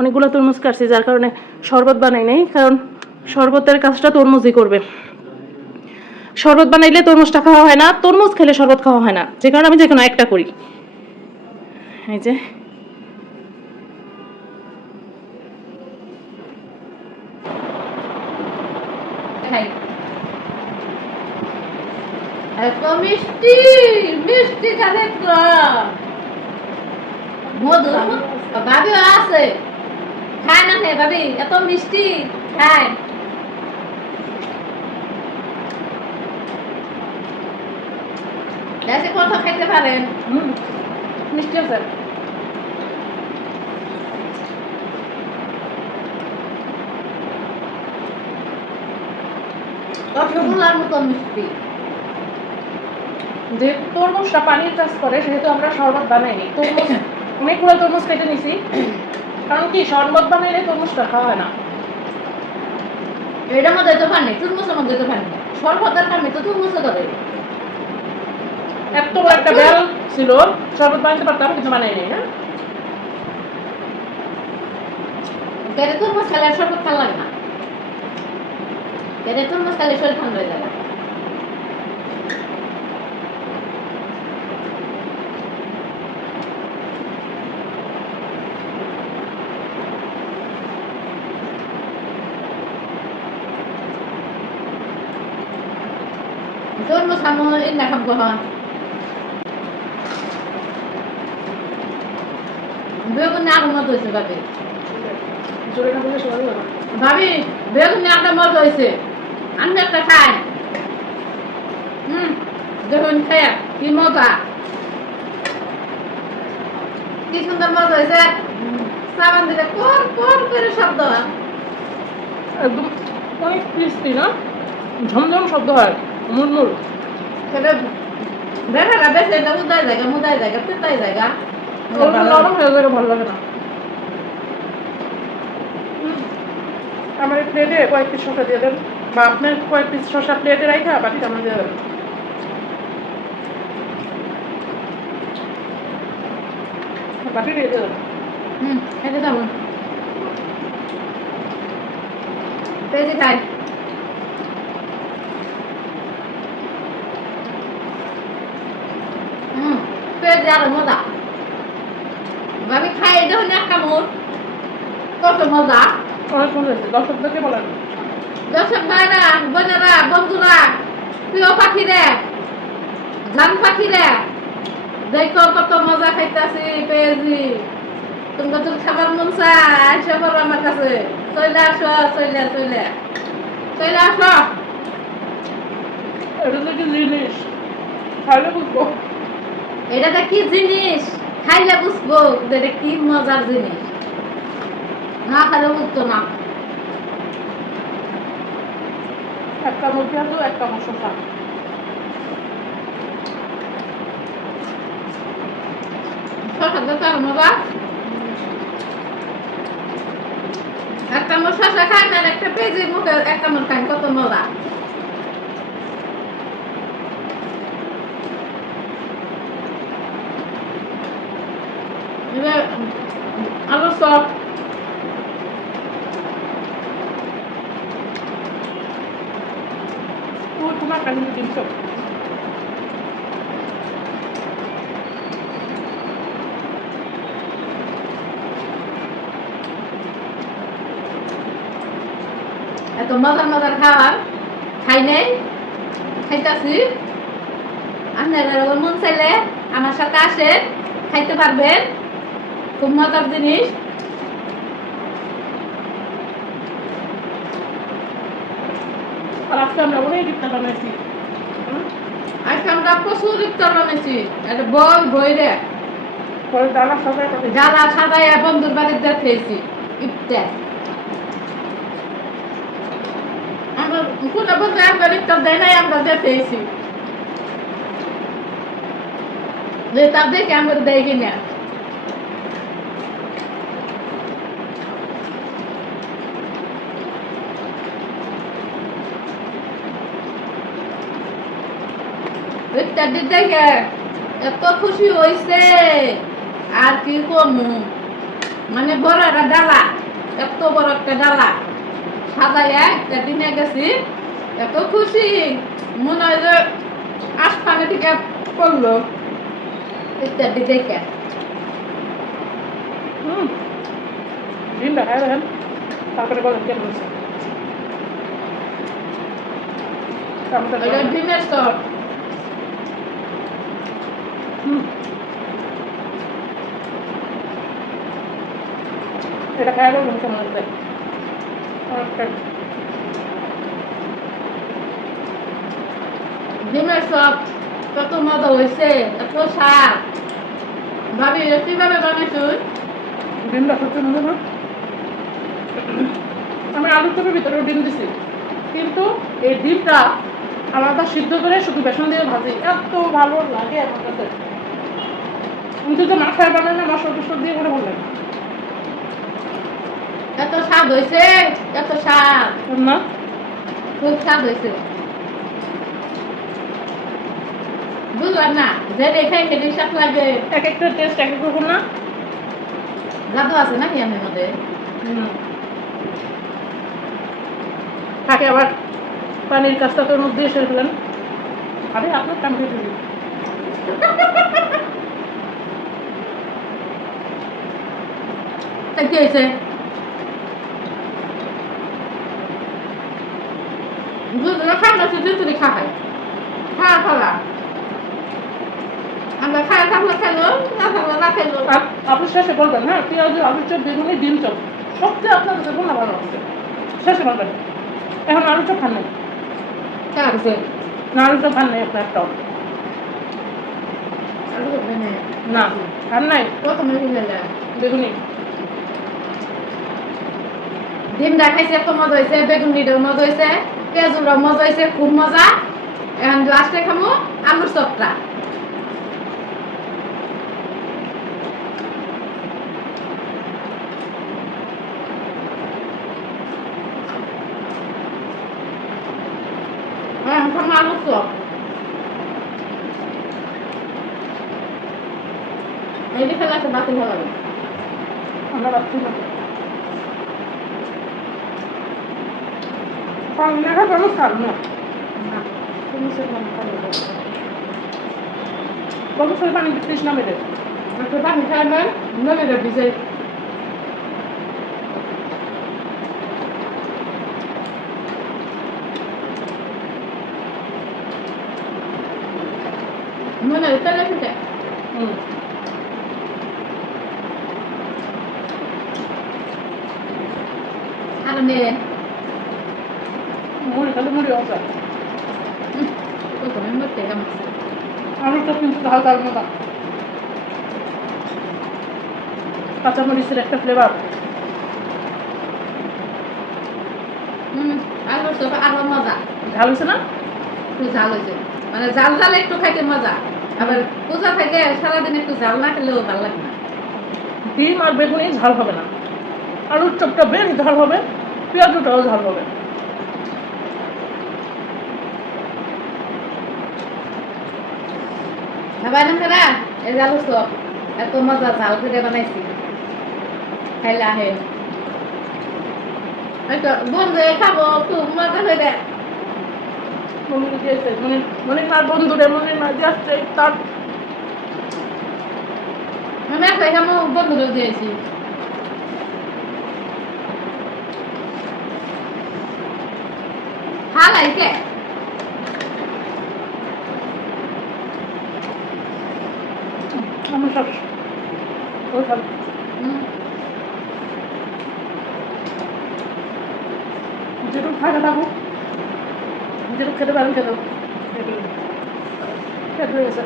অনেকগুলো তরমুজ কাটছি, যার কারণে শরবত বানাই নাই, কারণ শরবতের কাজটা তরমুজই করবে। শরবত বানাইলে তরমুজটা খাওয়া হয় না, তরমুজ খেলে শরবত খাওয়া হয় না, যে কারণে আমি যে কোনো একটা করি। এই যে এত মিষ্টি মিষ্টি খাবে মধু ভাবিও আছে, খায় না খায় ভাবি, এত মিষ্টি খায়। দেশে কত খাইতে পারেন। মিষ্টি আছে। রসগোল্লার মতো মিষ্টি। যে তরমুজটা পানির চাষ করে, সেহেতু আমরা শরবত বানাইনি। তরমুজ অনেকগুলো তরমুজ কেটে নিছি, কারণ কি শরবত বানাইলে তরমুজটা খাওয়া হয় না। এটার মধ্যে তো পানি, তুরমুজের মধ্যে তো পানি, সরবতের পানি তো তুরমুজে ধরে। এত বড় একটা বেল ছিল, শরবত বানাইতে পারতাম, কিছু বানাই নাই। না কেটে তুরমুজ খেলে সরবত খাওয়া লাগে না, কেটে তুরমুজ খেলে শরীর ঠান্ডা হয়ে যাবে। তুরমুজ খামো ইন্না খাম কখন বেগুন আরো মজা হয়েছে ভাবি। জোরে না বললে সবাই বলে। ভাবি বেগুন একটা মজা হয়েছে, আমি একটা খাই। দেখুন খায়া কি মজা, কি সুন্দর মজা হয়েছে। সাবান দিলে কর কর করে শব্দ হয়। একদম অনেক ক্রিস্পি, না ঝমঝম শব্দ হয়, মুড়মুড়। সেটা বেড়ারা বেশি এটা মুদায় জায়গা পেতাই জায়গা নরম হয়ে গেলে ভালো লাগে না। আমার এই প্লেটে কয়েক পিস শসা দিয়ে দেন, বা আপনার কয়েক পিস শসা প্লেটে রাখা বাকিটা আমার দিয়ে দেবেন। বাকি দিয়ে দেবেন। এটা যাবো পেঁয়াজি খাই। পেঁয়াজি আরো মজা ভাবি খাই, দেখুন এক কামড় কত মজা। অনেক মজা হয়েছে, দর্শকদেরকে বলেন। দর্শক ভাইরা, বোনেরা, বন্ধুরা, প্রিয় পাখিরে, জান পাখিরে, দেখো কত মজা খাইতেছি পেঁয়াজি। তোমরা তো খাবার মন চায় আসো বলো আমার কাছে, চলে আসো, চলে চলে চলে আসো। এটা তো কি জিনিস, খাইলে বুঝবো। এটা কি জিনিস খাইলে বুঝবো যে এটা কি মজার জিনিস, না খাইলে বুঝতো না। একটা মুরগি আছে, একটা শসা। শশা মজা, একটা মোট শশা খাই না, একটা পেঁয়াজি মুখে একটা মোট খাই, কত মজা। এবার আলু চপ, তোমার কাছে কিনছো? এত মজার মজার খাবার খাই নাই, খাইতাছি। আপনারা মন চাইলে আমার সাথে আসেন, খাইতে পারবেন, খুব মজার জিনিস। আর আজকে আমরা অনেক ইফতার বানাইছি। আজকে আমরা প্রচুর ইফতার বানাইছি, একটা বল বইরে পরে ডালা সাজায় খাবে। জ্বালা সাজাইয়া বন্ধুর বাড়িতে খেয়েছি ইফতার। আমরা কোনো বন্ধু একবার ইফতার দেয় নাই, আমরা দিয়ে খেয়েছি, যে তার দেখে আমরা দেয় কিনা। ইফতার দেখে এত খুশি হয়েছে আর কি কমু, মানে বড় একটা ডালা, এত বড় একটা ডালা সাজাইয়া একটা দিনে গেছি, এত খুশি মনে হয় যে আসমানে থেকে পড়লো ইত্যাদি দেখে। ডিমটা খাই দেখেন, তারপরে বলেন কেমন হয়েছে। এটা ডিমের চপ। এটা খাই বলবেন কেমন হয়েছে। ডিমের চপ কত মজা হয়েছে, এত স্বাদ। ভাবি কিভাবে বানাইছো? ডিমটা সত্যি মজা না। আমি আলুর চপের ভিতরে ডিম দিছি, কিন্তু এই ডিমটা আলাদা সিদ্ধ করে শুধু বেসন দিয়ে ভাজি, এত ভালো লাগে আমার কাছে। আমি যদি মাথায় বানাই না, মশলা টসলা দিয়ে করে ভালো লাগে এত স্বাদ হয়েছে, এত স্বাদ, না। খুব স্বাদ হয়েছে। বুঝলাম না যে রেখে খেলে স্বাদ লাগে, এক একটা টেস্ট এক এক রকম না। জাদু আছে নাকি এর মধ্যে? থাকে আবার পানির কাজটা তোর মধ্যে এসে ফেলেন। আরে আপনার কাম খেতে দিই। তা কি হয়েছে? বুঝলো খানা শুধু তুই খাই খাওয়া খাওয়া আমরা খাওয়া থাকলে খেলো, না থাকলে না খেলো। আপনি শেষে বলবেন, হ্যাঁ পেঁয়াজ আলুর চপ বেগুনি ডিম চপ সবচেয়ে আপনার কাছে কোনটা ভালো হচ্ছে শেষে বলবেন। এখন আলু চপ খান নাই কেন আছে? না, আলু চপ খান নাই আপনার একটাও না, খান নাই। প্রথমে বেগুনি ডিম দেখাইছে, এত মজা হয়েছে, বেগুনিটাও মজা হয়েছে, পেঁয়াজুটাও মজা হয়েছে, খুব মজা। এখন লাস্টে খামো আলুর চপটা। এখন খামো আলুর চপ। এই দেখে লাগছে বাতিল হয়ে যাবে। আমরা রাখছি না পানি না খাবো আমি খাব না। তুমি সেরকম খাবে না। কত করে পানি দিচ্ছিস না মেরে একটু পানি খাবেন, নদীটা ভিজে। মনে হয় তেলে ফুটে। আর মেয়ে মুড়ি খালি মুড়ি আছে, প্রথমে মরতে কেমন আলুর চপ কিন্তু হালকা মজা, কাঁচামরিচের একটা ফ্লেভার। আলুর চপ আরো মজা। ঝাল হয়েছে না? একটু ঝাল হয়েছে, মানে ঝাল ঝাল একটু খাইতে মজা। আবার পূজা থেকে সারাদিন একটু ঝাল না খেলেও ভালো লাগে না। ডিম আর বেগুনি ঝাল হবে না, আলুর চপটা বেশ ঝাল হবে, পেঁয়াজটাও ঝাল হবে। খাবার না এই যে আলুর চপ এত মজা ঝাল করে বানাইছি, খাইলে আহে বন্ধু খাবো, খুব মজা হয়ে। মনির দিয়েছে, মনির মার বন্ধুরে, মনির মা দিয়ে আসছে তার আমি একটা এখানে বন্ধুদের দিয়েছি। হালাইছে আমি সব ওই সব যেটুকু ফাঁকা থাকুক, যেটুকু খেতে পারেন খেতে পেট হয়ে গেছে।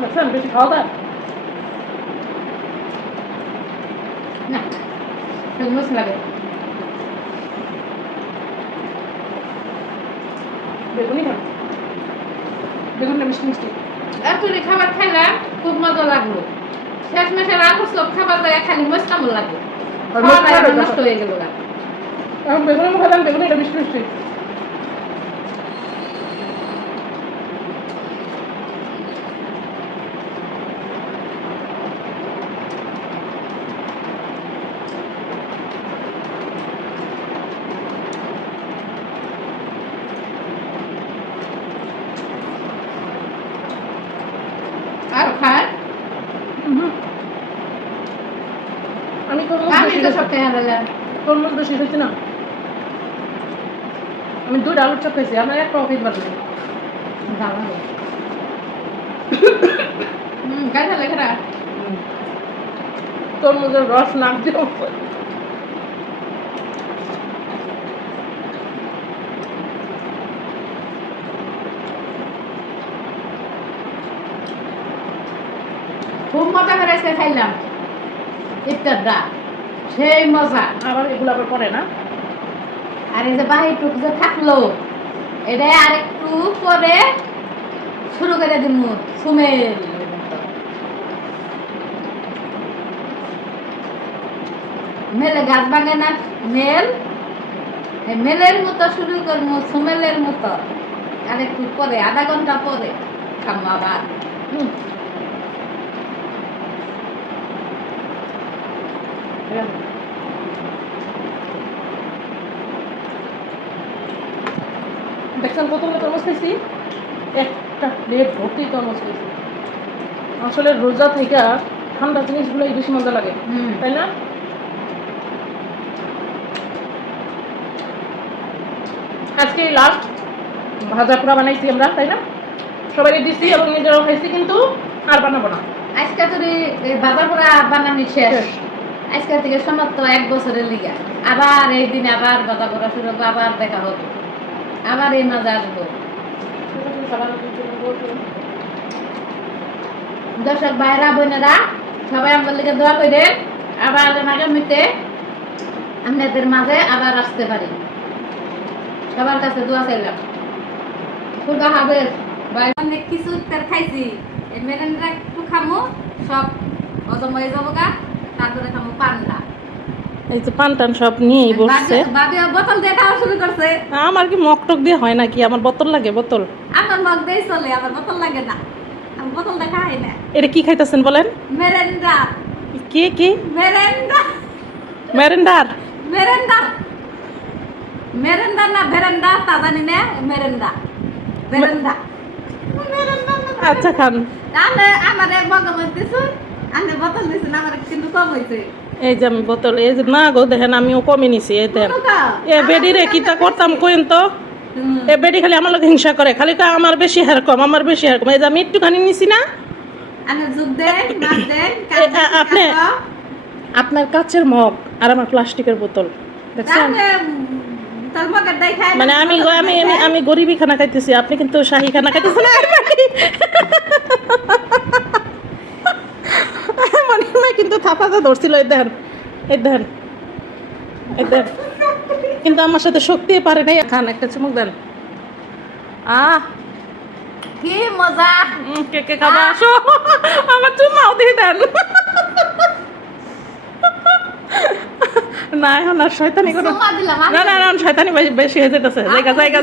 দেখছেন বেশি খাওয়া দাওয়া না ফেমস লাগে। বেগুনি খান, বেগুনটা মিষ্টি মিষ্টি। এতটি খাবার খাইলাম, খুব মজা লাগলো। শেষ মাসে আলুর চপ খাবার যায় খালি মস্তামল লাগে, আর নষ্ট হয়ে গেল। এখন বেগুনি খেলাম, বেগুনি এটা মিষ্টি মিষ্টি। আর খায় আমি তরমুজ আমি বেশি তো খাইছি। সব খেয়ে ফেলাম তরমুজ বেশি খাইছি না, আমি 2টা আলুর চপ খাইছি, আমার একটা অফিস বাদ নেই। খাই ফেলে খেরা তরমুজের রস নাক দিও। খুব মজা করে আজকে খাইলাম ইফতারটা সেই মজা আবার এগুলো আবার পরে না, আর এই যে বাহিরটুক যে থাকলো এটা আরেকটু পরে শুরু করে দিব সুমেল মেলে গাছ ভাঙে না মেল এই মেলের মতো শুরু করবো সুমেলের মতো আরেকটু পরে আধা ঘন্টা পরে খাবো আবার দেখছেন কতগুলো তরমুজ খাইছি, একটা প্লেট ভর্তি তরমুজ খাইছি। আসলে রোজা থেকে ঠান্ডা জিনিসগুলোই বেশি মজা লাগে, তাই না? আজকে লাস্ট ভাজা পোড়া বানাইছি আমরা, তাই না? সবাই দিছি এবং নিজেরাও খাইছি, কিন্তু আর বানাবো না। আজকে তুমি বাজার করা বানানি শেষ আজকে থেকে সমাপ্ত 1 বছরের লিগা আবার এই দিন আবার বাজার করা শুরু হবে আবার দেখা হবে আবার এই মজা আসবো দর্শক ভাইরা বোনেরা সবাই আমার লিগে দোয়া করে আবার আগামীতে আপনাদের মাঝে আবার আসতে পারি সবার কাছে দোয়া চাইলাম খুদা হাফেজ ভাই অনেক কিছু উত্তর খাইছি এই মেরেন্ডা একটু খামো সব হজম হয়ে যাবো গা তারপরে খামো পান্ডা এই যে পান টান সব নিয়েই বসছে। বাবি বোতল দিয়ে খাওয়া শুরু করছে আমার কি মকটক দিয়ে হয় নাকি? আমার বোতল লাগে, বোতল। আমার মগ দিয়ে চলে আমার বোতল লাগে না আমি বোতল দেখা হয় না এটা কি খাইতেছেন বলেন? মেরেন্ডা কি কি? মেরেন্ডা ম্যারেন্ডার? মেরেন্ডা মেরেন্ডা না ভেরেন্ডা তা জানি না মেরেন্ডা ভেরেন্ডা আচ্ছা খান। আমার বঙ্গবন্ধু দিছুন আমি বোতল দিছুন আমার কিন্তু কম হয়েছে এই যে আমি বোতল, এই যে না গো দেখেন আমিও কমে নিছি, এই দেন। এ বেডি রে কিতা করতাম কইন তো, এ বেডি খালি আমার লোক হিংসা করে, খালি কয় আমার বেশি হেয়ার কম, আমার বেশি হেয়ার কম। এই যে আমি একটুখানি নিছি না। আমি যুগ দেন নাচ দেন আপনি আপনার কাচের মগ আর আমার প্লাস্টিকের বোতল দেখছেন, তোর মগের দাই খাই মানে আমি আমি আমি আমি গরিবি খানা খাইতেছি, আপনি কিন্তু শাহী খানা খাইতেছেন। মনে হয় কিন্তু থাপাতে ধরছিল, এই দেন, এই দেন, এই দেন, কিন্তু আমার সাথে শক্তি পারে নাই। খান, একটা চুমুক দেন। কি মজা কে কে খাবে আসো, আমার চুমাও দিয়ে দেন। না এখন আর শয়তানি করো সুমা দিলাম না, না না শয়তানি বেশি হয়ে যেতেছে। জায়গা জায়গা